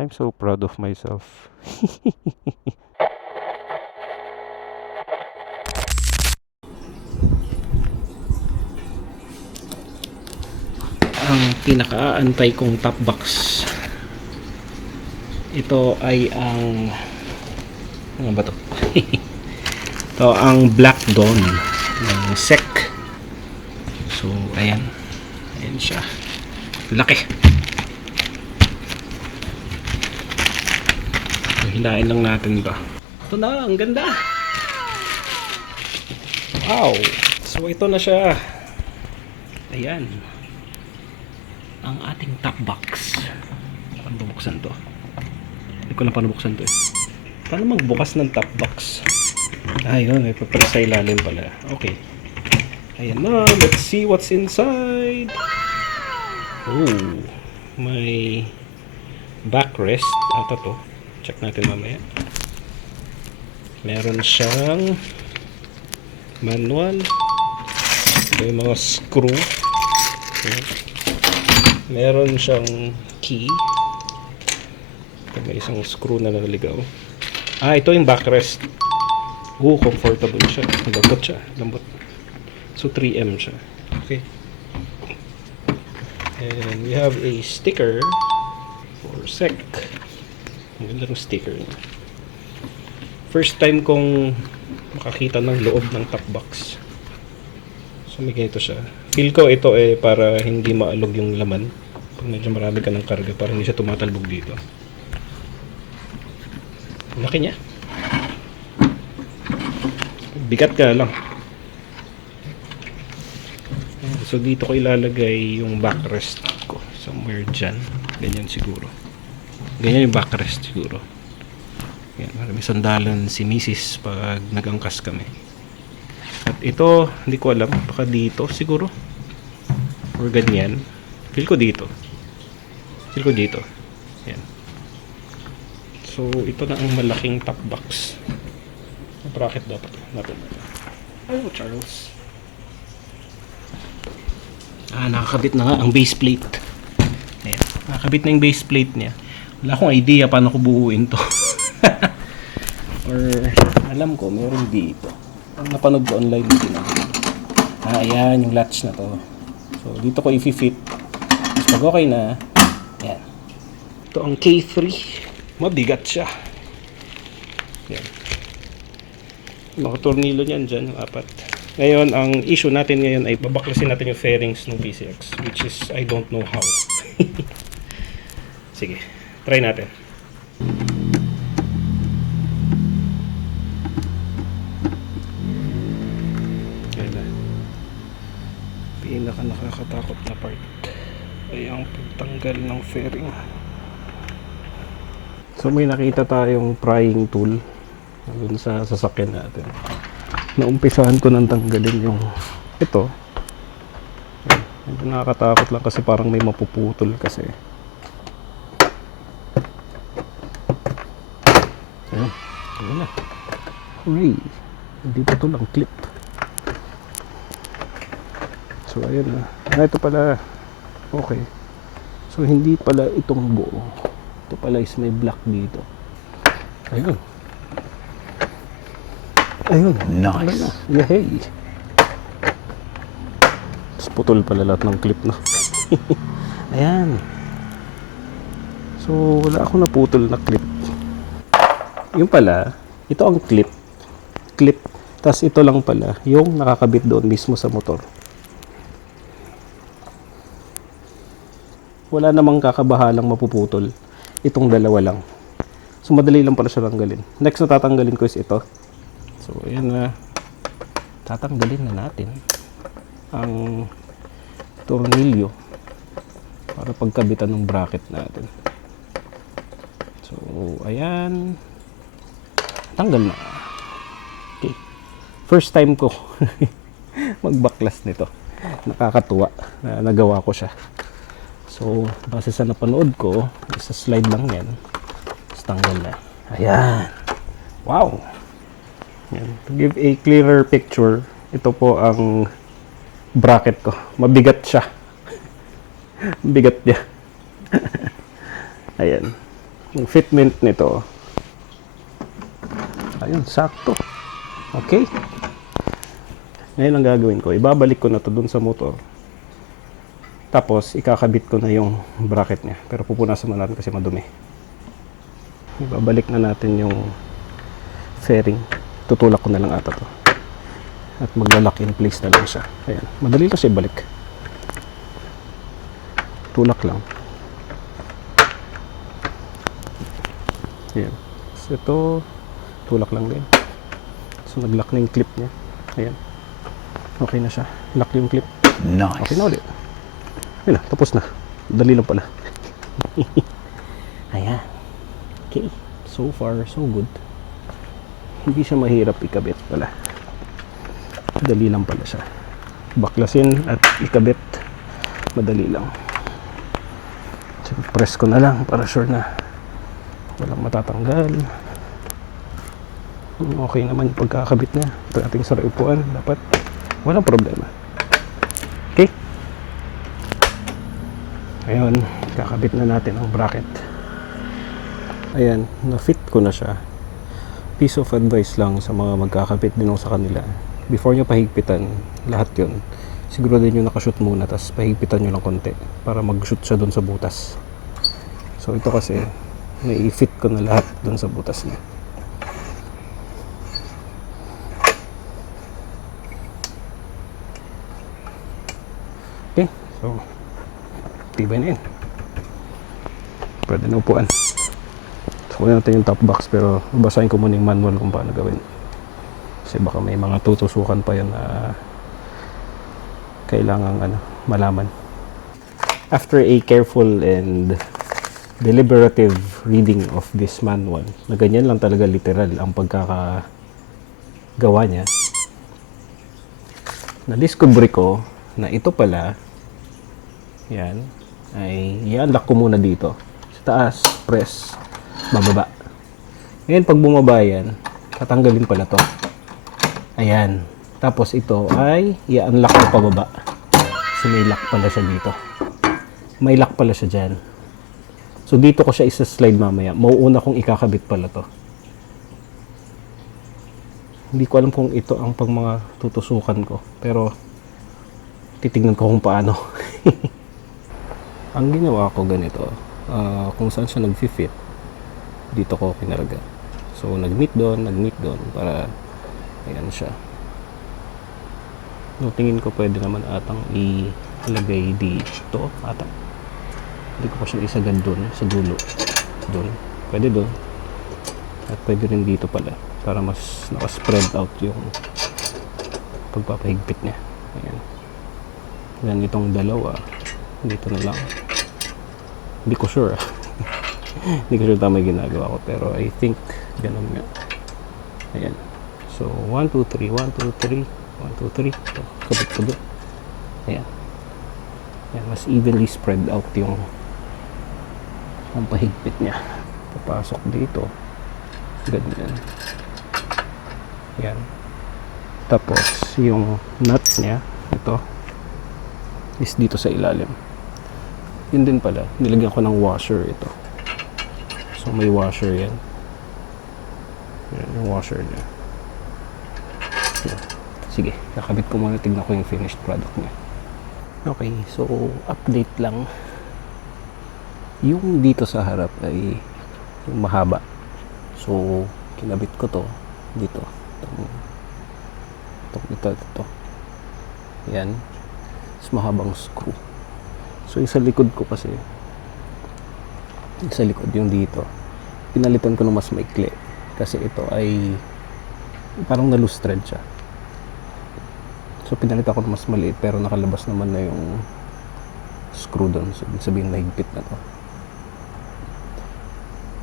I'm so proud of myself. Ang pinakaantay kong top box, ito ay ang ano ba to? Ito ang Black Dawn ng SEC. So ayan siya, laki. So, hilain lang natin ba. Ito na, ang ganda. Wow, so ito na siya. Ayan ang ating top box. Paano bubuksan to? Hindi ko na paano buksan to eh. Paano magbukas ng top box? Ayun, may papress sa ilalim pala. Okay. Ayan na, let's see what's inside. Oh, may backrest. Ito to. Check natin mamaya. Meron siyang manual. May mga screw. Okay. Meron siyang key. May isang screw na naligaw. Ito yung backrest. Comfortable siya. Lambot siya. Lambot. So 3M siya. Okay. And we have a sticker for SEC. Ang ganda ng sticker. First time kong makakita ng loob ng top box. So may ganito siya. Feel ko ito para hindi maalog yung laman. Pag medyo marami ka ng karga, para hindi siya tumatalbog dito. Laki niya. Bigat ka lang. So dito ko ilalagay yung backrest ko. Somewhere dyan. Ganyan siguro. Ganyan yung backrest siguro. Yan, marami sandalan si Mrs. pag nag-angkas kami. At ito, hindi ko alam. Baka dito siguro. Or ganyan. Feel ko dito. Feel ko dito. Yan. So, ito na ang malaking top box. Bracket dapat. Hello, Charles. Nakakabit na nga ang base plate. Ayan. Nakakabit na yung base plate niya. Wala akong idea paano ko buuin to. Or, alam ko, meron dito. Ang napanood ko online din. Ayan, yung latch na to. So, dito ko i-fit. Tapos pag okay na, ayan. Ito ang K3. Mabigat siya. Ayan. Mga tornilo niyan dyan, yung 4. Ngayon, ang issue natin ngayon ay babaklasin natin yung fairings ng PCX, which is, I don't know how. Sige, try natin. Pinaka nakakatakot na part ay ang pagtanggal ng fairing. So may nakita tayong prying tool dun sa sasakyan natin. Naumpisahan ko nang tanggalin yung ito. Medyo nakakatakot lang kasi parang may mapuputol kasi. Ayun na. Hooray! Hindi pa ito lang clip. So ayun na. Ito pala. Okay. So hindi pala itong buo. Ito pala is may black dito. Ayun. Ayun. Nice. Yay. Tapos putol pala lahat ng clip, no? Ayan. So wala akong naputol na clip. Yung pala, ito ang clip. Clip. Tapos ito lang pala yung nakakabit doon mismo sa motor. Wala namang kakabahalang mapuputol. Itong dalawa lang. So madali lang pala siya tanggalin. Next na tatanggalin ko is ito. So ayan na. Tatanggalin na natin ang tornilyo para pagkabitan ng bracket natin. So ayan. Tanggal na. Okay. First time ko magbaklas nito. Nakakatuwa na nagawa ko siya. So, base sa napanood ko, isa slide lang yan. Tapos tanggal na. Ayan. Wow! Yan. To give a clearer picture, ito po ang bracket ko. Mabigat siya. Bigat niya. Ayan. Yung fitment nito, ayun, sakto. Okay. Ngayon ang gagawin ko, ibabalik ko na to dun sa motor. Tapos, ikakabit ko na yung bracket niya. Pero pupunasan mo natin kasi madumi. Ibabalik na natin yung fairing. Tutulak ko na lang ata to. At magla-lock in place na lang siya. Ayan. Madali lang siya ibalik. Tulak lang. Ayan. So, ito, tulak lang din. So, nag-lock na yung clip niya. Ayan. Okay na siya. Lock yung clip. Nice. Okay na ulit. Ayun na, tapos na. Dali lang pala. Ayan. Okay. So far, so good. Hindi siya mahirap ikabit pala. Dali lang pala siya. Baklasin at ikabit. Madali lang. So, press ko na lang para sure na walang matatanggal. Okay naman yung pagkakabit niya. Pagdating sa upuan, dapat walang problema. Okay? Ayun, kakabit na natin ang bracket. Ayan, na-fit ko na siya. Piece of advice lang sa mga magkakabit din sa kanila. Before nyo pahigpitan, lahat yun. Siguro din nyo nakashoot muna, tapos pahigpitan nyo ng konti para mag-shoot siya dun sa butas. So ito kasi, may i-fit ko na lahat dun sa butas niya. Okay, so tibay na yun. Pwede na upuan. So kunin natin yung top box, pero basahin ko muna yung manual kung paano gawin. Kasi baka may mga tutusukan pa yun na kailangan malaman. After a careful and deliberative reading of this manual, na ganyan lang talaga literal ang pagkakagawa niya, na-discover ko na ito pala, yan, ay i-unlock ko muna dito. Sa taas, press, bababa. Ngayon, pag bumaba yan, tatanggalin pala to. Ayan. Tapos ito ay i-unlock ko pababa. Kasi may lock pala siya dito. May lock pala siya dyan. So, dito ko siya isa-slide mamaya. Mauuna kong ikakabit pala to. Hindi ko alam kung ito ang pag mga tutusukan ko. Pero, titignan ko kung paano. Ang ginawa ko ganito, kung saan siya nag-fit, dito ko kinarga. So, nag-meet doon, para, ayan siya. No, tingin ko pwede naman atang ilagay dito, ata. Hindi ko pa siya isagad doon, sa dulo. Doon. Pwede doon. At pwede rin dito pala, para mas naka-spread out yung pagpapahigpit niya. Ayan. Yan itong dalawa. Dito na lang. Hindi ko sure. Hindi ko sure tama yung ginagawa ko. Pero I think ganun nga. Ayan. So 1, 2, 3. 1, 2, 3. 1, 2, 3. Ito. Kabit ko doon. Ayan. Ayan. Mas evenly spread out yung ang pahigpit niya. Papasok dito. Ganyan. Ayan. Tapos yung nut niya. Ito. Is dito sa ilalim. Yun din pala, nilagyan ko ng washer ito. So may washer yan. Yan yung washer niya. Yan. Sige, kakabit ko muna, tignan ko yung finished product niya. Okay, so update lang. Yung dito sa harap ay yung mahaba. So kinabit ko to dito. Ito. Yan. Mas mahabang screw. So yung sa likod ko kasi, yung sa likod yung dito, pinalitan ko ng mas maikli kasi ito ay parang na-loose thread siya. So pinalitan ko ng mas maliit pero nakalabas naman na yung screw doon. So sabihin mahigpit na to.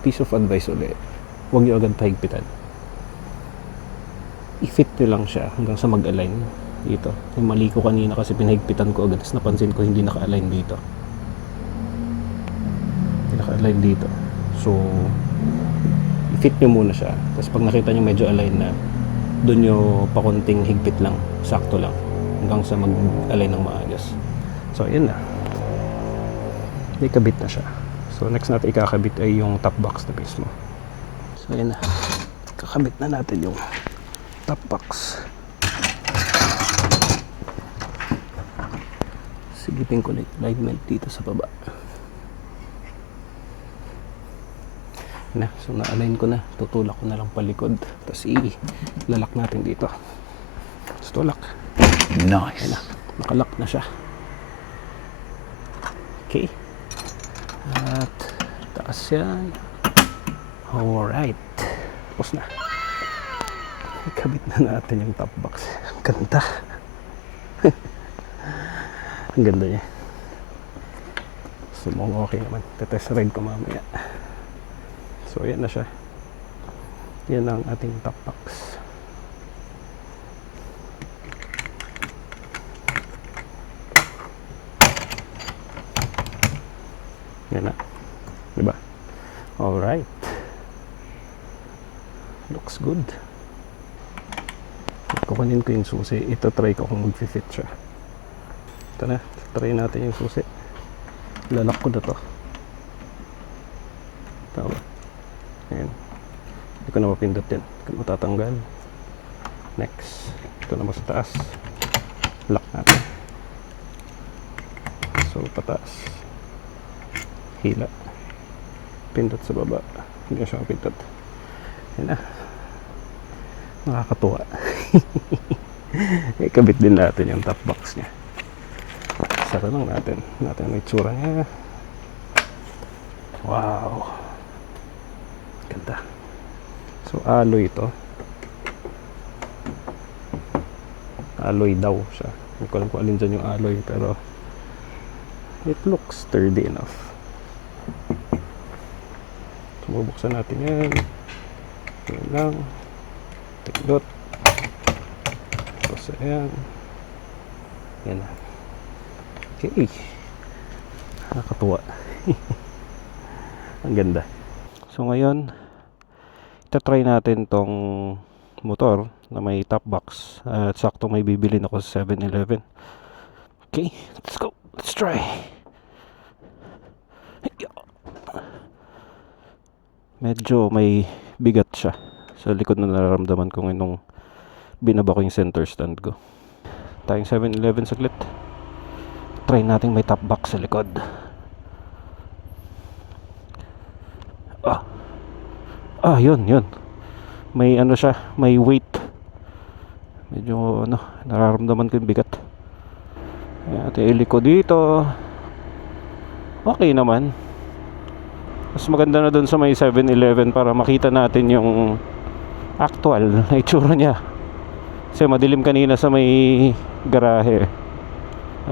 Piece of advice ulit, huwag nyo agad pahigpitan. I-fit nyo lang siya hanggang sa mag-align dito. Yung mali ko kanina kasi pinahigpitan ko agad, tapos napansin ko hindi naka-align dito. Hindi naka-align dito. So i-fit nyo muna siya, tapos pag nakita nyo medyo align na, doon nyo pakunting higpit lang, sakto lang, hanggang sa mag-align ng maayos. So ayan na, may kabit na siya. So So next natin ikakabit ay yung top box na mismo. So yun na, kakabit na natin yung top box. Sigipin ko na yung alignment dito sa baba. Na, so na-align ko na, tutulak ko na lang palikod, tapos ilalak natin dito. So tulak. Nice. Ayan na, nakalock na siya. Okay. At taas yan. Alright. Tapos na. Ikabit na natin yung top box. Ang ganda. Ang ganda niya. So mukhang okay naman. Tetest ride ko mamaya. So yan na siya. Yan ang ating top box. Yan na. Diba? Alright. Looks good. Kukunin ko yung susi. Ito try ko kung mag-fit siya. Ito na. Try natin yung susi. Lalak ko na to. Tama. Ayan. Hindi ko na mapindot yan. Hindi ko na matatanggal. Next. Ito naman sa taas. Lock natin. So, pataas. Hila. Pindot sa baba. Hindi na siya mapindot. Ayan na. Nakakatuwa. Ikabit din natin yung top box niya. Sara lang natin. Natin ang itsura niya. Wow. Ganda. So alloy ito. Alloy daw siya. Hindi ko alam kung alin dyan yung alloy, pero it looks sturdy enough. So bubuksan natin yan. Yan lang. Pindot. Tapos ayan. Yan na. Okay. Nakakatuwa. Ang ganda. So ngayon, itatry natin tong motor na may top box. At sakto may bibili ako sa 7-Eleven. Okay, let's go. Let's try. Medyo may bigat siya sa likod na nararamdaman ko nung binaba ko yung center stand ko. Tayong 7-Eleven saglit. Try natin may top box sa likod. Yun. May ano siya, may weight. Medyo nararamdaman ko yung bigat. At iliko dito. Okay naman. Mas maganda na dun sa may 7-Eleven para makita natin yung actual na itsura niya. Kasi madilim kanina sa may garahe.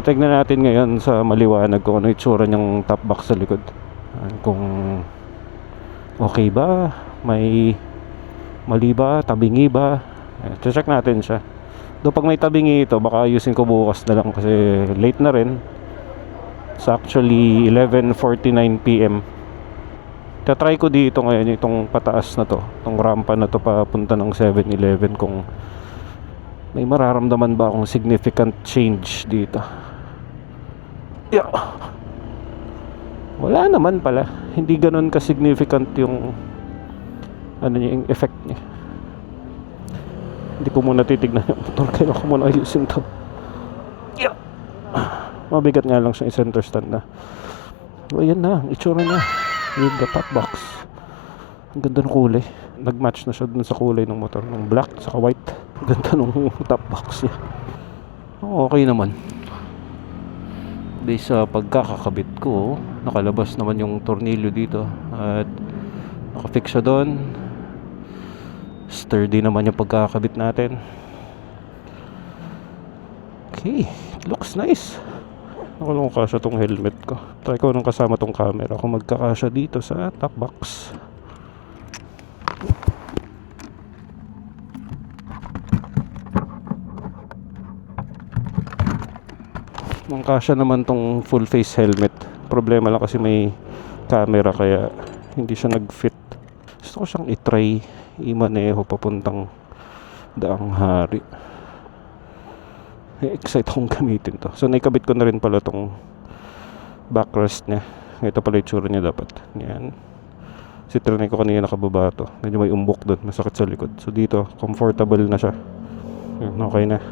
Tignan natin ngayon sa maliwanag kung ano itsura niyang top box sa likod. Kung okay ba, may mali ba, tabingi ba. Check natin siya. Doon pag may tabingi ito, baka ayusin ko bukas na lang kasi late na rin. It's actually 11:49 PM. Tatry ko dito ngayon itong pataas na to, itong rampa na to papunta ng 7-Eleven, kung may mararamdaman ba akong significant change dito. Yeah. Wala naman pala. Hindi ganun ka-significant yung yung effect niya. Hindi ko muna titignan yung motor. Kaya ko muna ayusin to. Yeah. Mabigat nga lang siya yung center stand na. Ayan na, itsura niya with the top box. Ang ganda ng kulay. Nag-match na siya dun sa kulay ng motor, ng black saka white. Ang ganda ng top box niya. Okay naman. Based sa pagkakakabit ko, nakalabas naman yung tornilyo dito at nakafix siya doon. Sturdy naman yung pagkakabit natin. Okay, looks nice. Ako lang kasya tong helmet ko. Try ko nung kasama tong camera kung magkakasya dito sa top box. Kasya naman tong full face helmet. Problema lang kasi may camera kaya hindi siya nag-fit. Gusto ko siyang i-try imaneho papuntang Daang Hari. Excited akong gamitin to. So naikabit ko na rin pala tong backrest niya. Ito pala yung tsura niya dapat. Yan. Si trinay ko kanina nakababa to. Medyo may umbok doon. Masakit sa likod. So dito, comfortable na siya. Yan, okay na.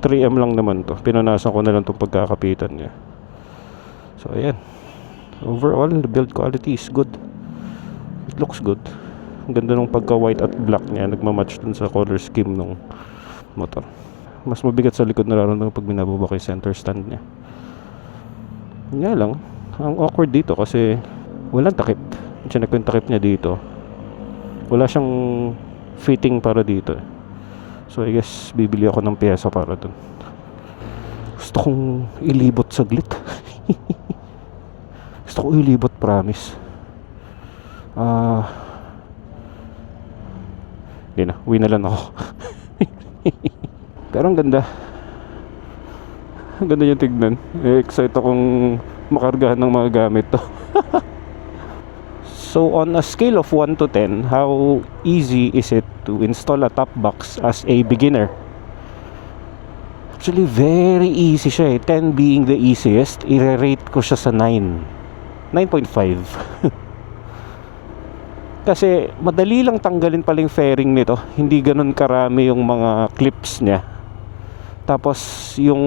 3M lang naman to. Pinunasan ko na lang itong pagkakapitan niya. So ayan. Overall, the build quality is good. It looks good. Ang ganda ng pagka white at black niya. Nagmamatch dun sa color scheme ng motor. Mas mabigat sa likod nararamdaman pag binababa ko yung center stand niya. Nga lang, ang awkward dito kasi walang takip. Chinek ko yung takip niya dito. Wala siyang fitting para dito. So I guess bibili ako ng pyesa para dun. Gusto kong ilibot saglit. Gusto ko ilibot, promise. Hindi na, uwi na lang ako. Pero ang ganda. Ang ganda yung tignan. Excited akong makargahan ng mga gamit to. So on a scale of 1 to 10, how easy is it to install a top box as a beginner? Actually, very easy siya eh. 10 being the easiest, i-rate ko siya sa 9. 9.5. Kasi madali lang tanggalin pala yung fairing nito. Hindi ganun karami yung mga clips niya. Tapos yung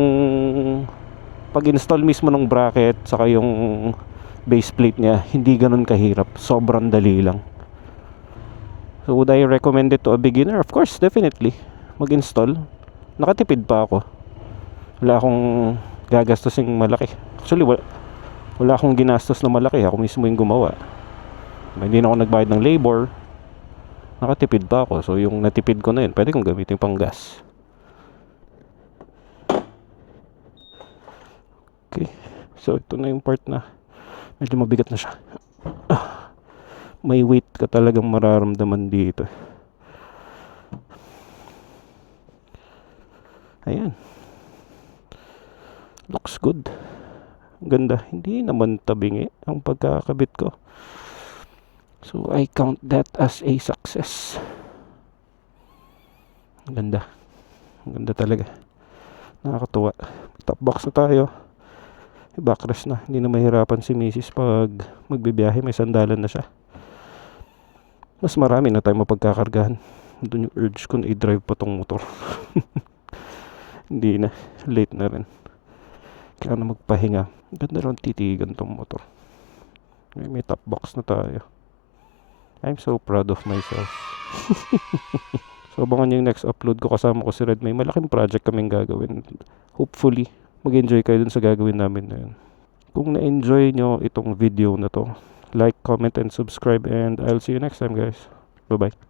pag-install mismo ng bracket saka yung base plate niya, hindi ganun kahirap. Sobrang dali lang. So would I recommend it to a beginner? Of course, definitely. Mag-install. Nakatipid pa ako. Wala akong gagastos yung malaki. Actually, wala akong ginastos na malaki. Ako mismo yung gumawa. Hindi na ako nagbayad ng labor. Nakatipid pa ako. So yung natipid ko na yun, pwede kong gamitin pang gas. Okay. So ito na yung part na medyo mabigat na siya. May weight ka talagang mararamdaman dito. Ayan. Looks good. Ganda. Hindi naman tabingi ang pagkakabit ko. So I count that as a success. Ganda. Ganda talaga. Nakakatuwa. Top box na tayo. Backrest na. Hindi na mahirapan si Mrs. pag magbibiyahe. May sandalan na siya. Mas marami na tayo mapagkakargahan. Doon yung urge ko na i-drive pa tong motor. Hindi na. Late na rin. Kaya na magpahinga. Ganda rin titigan tong motor. May top box na tayo. I'm so proud of myself. So abangan yung next upload ko. Kasama ko si Red. May malaking project kaming gagawin. Hopefully mag-enjoy kayo dun sa gagawin namin na yun. Kung na-enjoy nyo itong video na to, like, comment, and subscribe, and I'll see you next time, guys. Bye-bye.